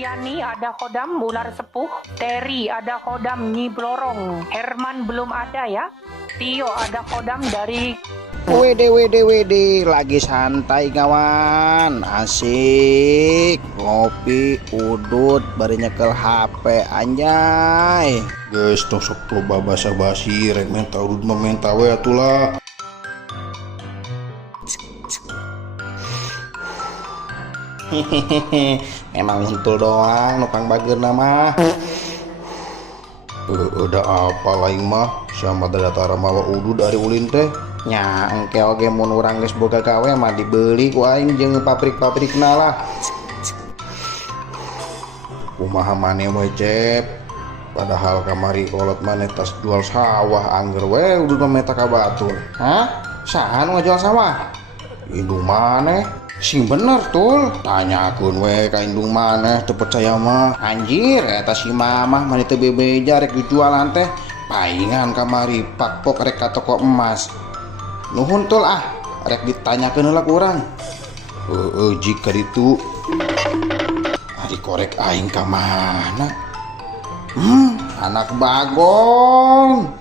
Yani ada kodam ular sepuh, Terry ada kodam Nyi Blorong, Herman belum ada ya, Tio ada kodam dari Wede, lagi santai kawan, asik ngopi udut bari nyekel HP anjay. Guys, sok loba basa-basi rek menta udut mementa we atulah. Hehehe, memang untul doang nupang bager nama. Udah apa lain mah sama datara mawa udut dari ulin teh. Nya engke oge mun urang geus boga gawe mah dibeli ku aing jeung pabrik-pabrikna lah. Kumaha maneh we cep, padahal kamari kolot maneh tas jual sawah angger we udut memeta ka batur. Hah? Saha nu ngajual sawah? Indung maneh Sing bener tul. tanyakeun we ka indung maneh teu percaya mah. Anjir, eta si mamah mah teu bebeja rek dijualan teh. Paingan kamari pakpok rek ka toko emas. Nuhun tul ah, rek ditanyakeun heula ku urang. Jika ditu Ari korek aing ka mana? Anak Bagong.